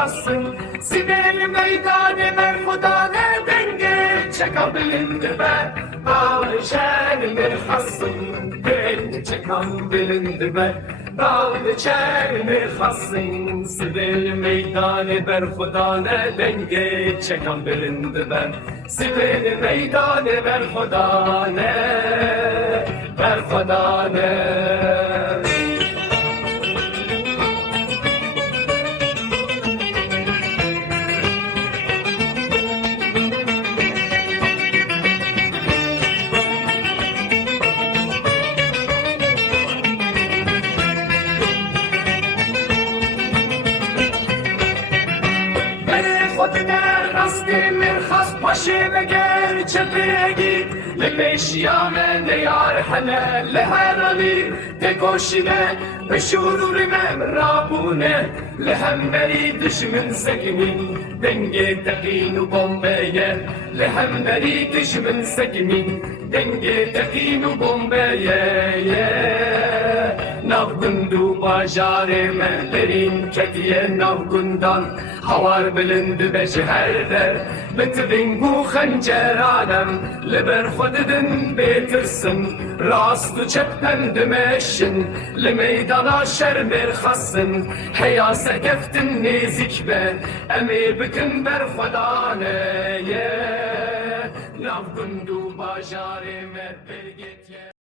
خصم سبيل ميدان مرفضان دنگه چکا بلند به باوشن مرخصم بلند چکا بلند به باوشن مرخصم سبيل ميدان مرفضان دنگه چکا بلند به سبيل ميدان مرفضان مرفضان راستی مرخص پاشی بگر چه بگی لپیشیامه نیار حنه لهرالی تکوشیده بشوروری مرابونه لهم بری دشمن سکمین دنگی تقین و بومبیه لهم بری دشمن سکمین دنگی تقین و بومبیه Navgundu bajarime derin kediye navgundan Havar bilindi beşherder Bitvin bu xencer alem Liber xudidin betirsin Rastu çeppen dümeşin Li meydana şermir xasın Heyase geftin nezik be Emi bikin ber xudaneye Navgundu bajarime bir git ye